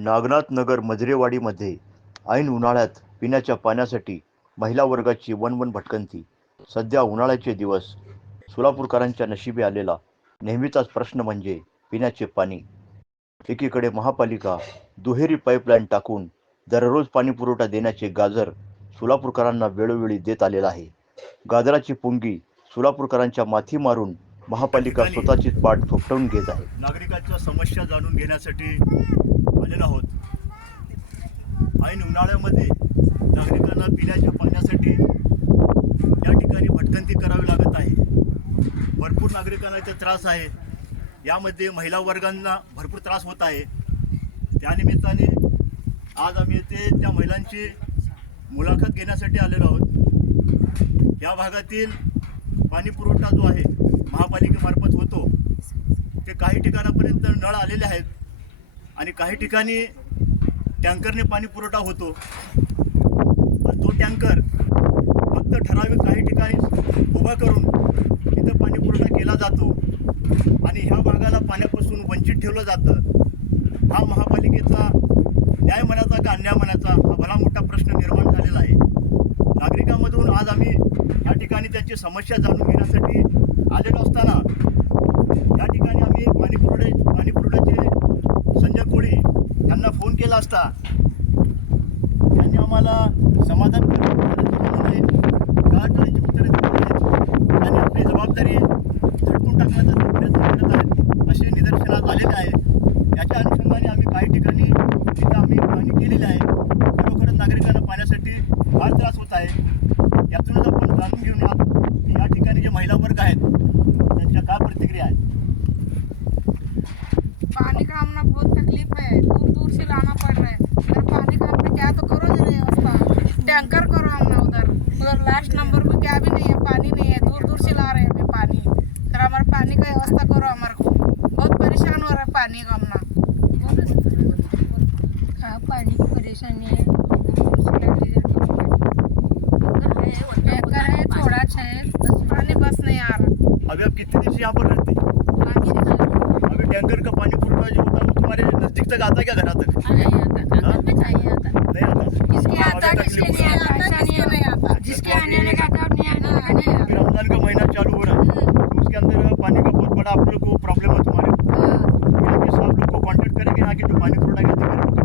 नागनाथ नगर मजरेवाडीमध्ये ऐन उन्हाळ्यात पिण्याच्या पाण्यासाठी महिला वर्गाची वनवन भटकंती. सध्या उन्हाळ्याचे दिवस सोलापूरकरांच्या नशिबी आलेला नेहमीचाच प्रश्न म्हणजे पिण्याचे पाणी. एकीकडे महापालिका दुहेरी पाईपलाईन टाकून दररोज पाणी पुरवठा देण्याचे गाजर सोलापूरकरांना वेळोवेळी देत आलेला आहे. गाजराची पुंगी सोलापूरकरांच्या माथी मारून महापालिका स्वतःची पाठ थोपटवून घेत आहे. नागरिकांच्या समस्या जाणून घेण्यासाठी आलेलो आहोत. ऐन उन्हाळ्यामध्ये नागरिकांना पिण्याच्या पाण्यासाठी या ठिकाणी भटकंती करावी लागत आहे. भरपूर नागरिकांना इथे त्रास आहे. यामध्ये महिला वर्गांना भरपूर त्रास होत आहे. त्यानिमित्ताने आज आम्ही येथे त्या महिलांची मुलाखत घेण्यासाठी आलेलो आहोत. या भागातील पाणी पुरवठा जो आहे महापालिकेमार्फत होतो ते काही ठिकाणापर्यंत नळ आलेले आहेत. आणि काही ठिकाणी टँकरने पाणी पुरवठा होतो. तो टँकर फक्त ठराविक काही ठिकाणी उभा करून तिथं पाणी पुरवठा केला जातो आणि ह्या भागाला पाण्यापासून वंचित ठेवलं जातं. हा महापालिकेचा न्याय म्हणायचा का अन्याय म्हणायचा हा भला मोठा प्रश्न निर्माण झालेला आहे. नागरिकांमधून आज आम्ही या ठिकाणी त्यांची समस्या जाणून घेण्यासाठी आलेलो असताना या ठिकाणी आम्ही पाणी पुरवठे पाणी पुरवठ्याचे संजय कोळी यांना फोन केला त्यांनी आम्हाला समाधान उत्तरं दिलेली आहेत आणि आपली जबाबदारी झटकून टाकण्याचा प्रयत्न करत आहेत. असे निदर्शनात आलेले आहे. याच्या अनुषंगाने आम्ही काही ठिकाणी तिथं आम्ही पाहणी केलेली आहे खरोखरच नागरिकांना पाण्यासाठी फार त्रास होत आहे. यातूनच आपण जाणून घेऊयात की या ठिकाणी जे महिला वर्ग आहेत टैंकर करो हमने उधर। उधर लास्ट नंबर पे क्या भी नहीं है पानी नहीं है दूर दूर से ला रहे हैं हमें पानी। जरा हमारे पानी का व्यवस्था करो हमारे को। बहुत परेशान हो रहा है पानी का हमना। हाँ पानी की परेशानी है। है थोड़ा है। बस पानी बस नहीं आ रहा। अभी आप कितने दिन से यहाँ पर रहते हैं? अभी टैंकर का पानी पुरवठा जो होता है वो तुम्हारे नज़दीक तक आता है क्या घर तक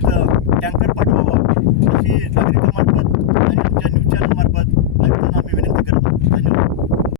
इथं टँकर पाठवावा अशी नागरिकामार्फत आणि आमच्या न्यूज चॅनलमार्फत आयुक्तांना आम्ही विनंती